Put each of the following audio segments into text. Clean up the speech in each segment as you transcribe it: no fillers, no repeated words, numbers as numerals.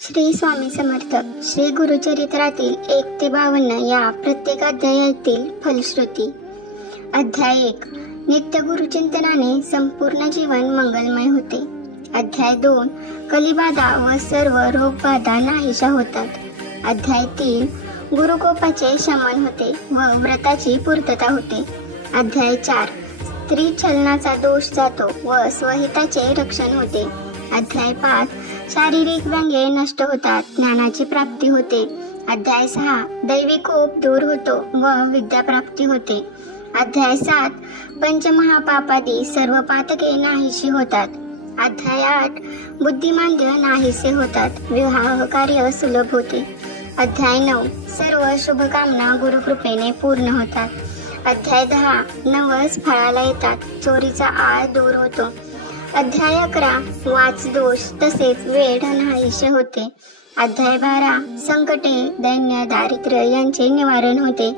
श्री स्वामी समर्थ. श्री गुरुचरित्रातील 1 ते 52 या प्रत्येक अध्यायातील फलश्रुती. अध्याय 1. नित्य गुरुचिंतनाने संपूर्ण जीवन मंगलमय होते. अध्याय 2. कलिबाधा व सर्व रोगबाधा नाहीशा होतात. अध्याय 3. गुरुकोपाचे शमन होते व व्रताची पूर्तता होते. अध्याय 4. स्त्री छलनाचा दोष जातो व स्वहिताचे रक्षण होते. अध्याय 5. शारीरिक व्यंगे नष्ट होतात, ज्ञानाची प्राप्ती होते. अध्याय 6. दैवी कोप दूर होतो व विद्या प्राप्ती होते. अध्याय 7. पंचमहापापादी सर्व पातके नाहीशी होतात. अध्याय 8. बुद्धिमांद्य नाहीसे होतात, विवाह कार्य सुलभ होते. अध्याय 9. सर्व शुभकामना गुरुकृपेने पूर्ण होतात. अध्याय 10. नवस फळाला येतात, चोरीचा आळ दूर होतो. अध्याय 11. वाचदोष तसेच वेढ नाहीसे होते. अध्याय 12. संकटे, दैन्य, दारिद्र्य यांचे निवारण होते.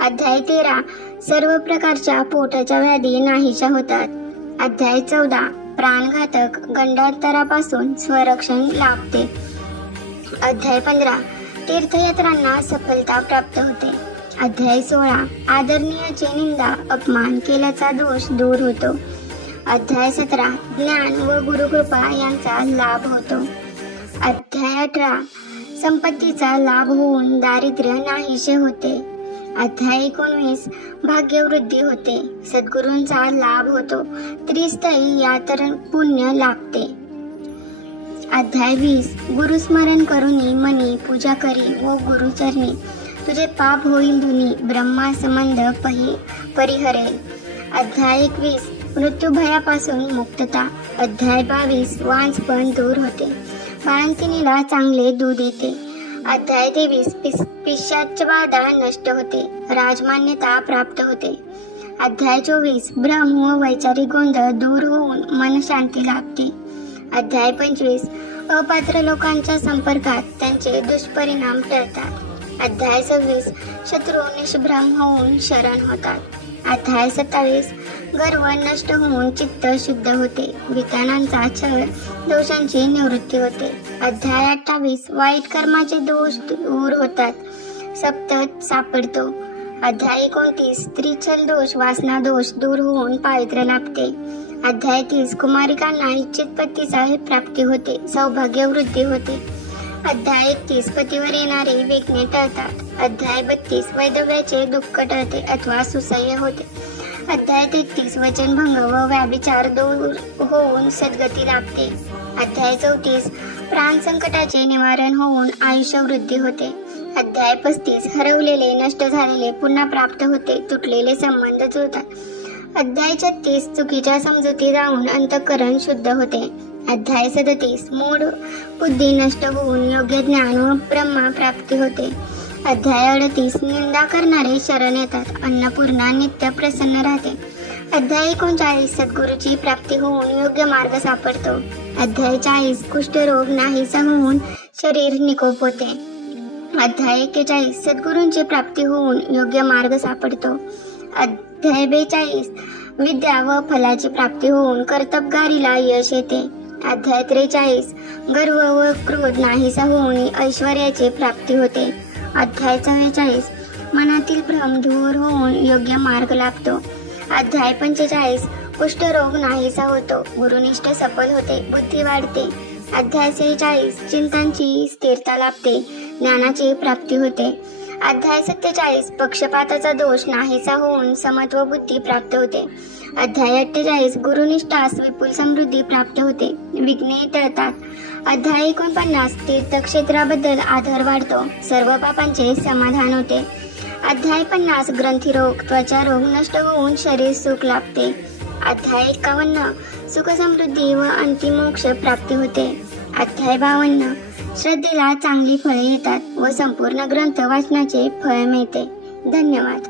अध्याय 13. सर्व प्रकारच्या पोटाच्या व्याधी नाहीशा होतात. अध्याय 14. प्राणघातक गंडांतरापासून स्वरक्षण लाभते. अध्याय 15. तीर्थयात्रांना सफलता प्राप्त होते. अध्याय 16. आदरणीयाची निंदा अपमान केल्याचा दोष दूर होतो. अध्याय 17. ज्ञान व गुरुकृपा यांचा लाभ होतो. अध्याय 18. संपत्तीचा लाभ होऊन दारिद्र्य नाहीसे होते. अध्याय 19. भाग्यवृद्धी होते, सद्गुरूंचा लाभ होतो, त्रिस्थळी यातर पुण्य लाभते. अध्याय 20. गुरुस्मरण करुनी मनी पूजा करी व गुरुचरणी तुझे पाप होईल धुनी, ब्रह्मा संबंध परिहरेल. अध्याय 21. मृत्यू भयापासून मुक्तता. अध्याय 22. वांझपण दूर होते, बाळंतिणीला चांगले दूध येते. अध्याय 23. पिशाचबाधा नष्ट होते, राजमान्यता प्राप्त होते. अध्याय 24. भ्रम व वैचारिक गोंधळ दूर होऊन मन शांती लाभते. अध्याय 25. अपात्र लोकांच्या संपर्कात त्यांचे दुष्परिणाम टळतात. अध्याय 26. शत्रू निष्भ्रम होऊन शरण होतात. अध्याय 27. गर्व नष्ट होऊन चित्त शुद्ध होते, विकारांचा छळ दोषांची निवृत्ती होते. अध्याय 28. वाईट कर्माचे दोष दूर होतात, सप्तत सापडतो. अध्याय 29. स्त्रीछल दोष वासना दोष दूर होऊन पावित्र्य लाभते. अध्याय 30. कुमारिकांना इच्छित पतीचा प्राप्ती होते, सौभाग्य वृद्धी होते. अध्याय 31. पतीवर येणारे वेगणे टळतात. अध्याय 32. वैधव्याचे दुःख टळते अथवा सुसह्य होते. अध्याय 33. वचनभंग व व्याभिचार दूर होऊन सद्गती लाभते. अध्याय 34. प्राण संकटाचे निवारण होऊन आयुष्य वृद्धी होते. अध्याय 35. हरवलेले नष्ट झालेले पुन्हा प्राप्त होते, तुटलेले संबंध जुळतात. अध्याय 36. चुकीच्या समजुती जाऊन अंतःकरण शुद्ध होते. अध्याय 37. मूढ बुद्धी नष्ट होऊन योग्य ज्ञान व ब्रह्मा प्राप्ती होते. अध्याय 38. निंदा करणारे शरण येतात, अन्नपूर्णा नित्य प्रसन्न राहते. अध्याय 39. सद्गुरूची प्राप्ती होऊन योग्य मार्ग सापडतो. अध्याय 40. कुष्ठरोग नाहीसा होऊन शरीर निकोप होते. अध्याय 41. सद्गुरूंची प्राप्ती होऊन योग्य मार्ग सापडतो. अध्याय 42. विद्या व फलाची प्राप्ती होऊन कर्तबगारीला यश येते. अध्याय 43. गर्व व क्रोध नाहीसा होऊन ऐश्वर्याची प्राप्ती होते. अध्याय 44. मनातील भ्रम दूर होऊन योग्य मार्ग लाभतो. अध्याय 45. कुष्ठरोग नाहीसा होतो, गुरुनिष्ठ सफल होते, बुद्धी वाढते. अध्याय 46. चिंतांची स्थिरता लाभते, ज्ञानाची प्राप्ती होते. अध्याय 47. पक्षपाताचा दोष नाहीसा होऊन समत्व बुद्धी प्राप्त होते. अध्याय 48. गुरुनिष्ठास विपुल समृद्धी प्राप्त होते, विघ्ने टळतात. अध्याय 49. तीर्थक्षेत्राबद्दल आदर वाढतो, सर्व पापांचे समाधान होते. अध्याय 50. ग्रंथीरोग त्वचा रोग नष्ट होऊन शरीर सुख लाभते. अध्याय 51. सुख समृद्धी व अंतिम मोक्ष प्राप्ती होते. अध्याय 52. श्रद्धेला चांगली फळे येतात व संपूर्ण ग्रंथ वाचनाचे फळ मिळते. धन्यवाद.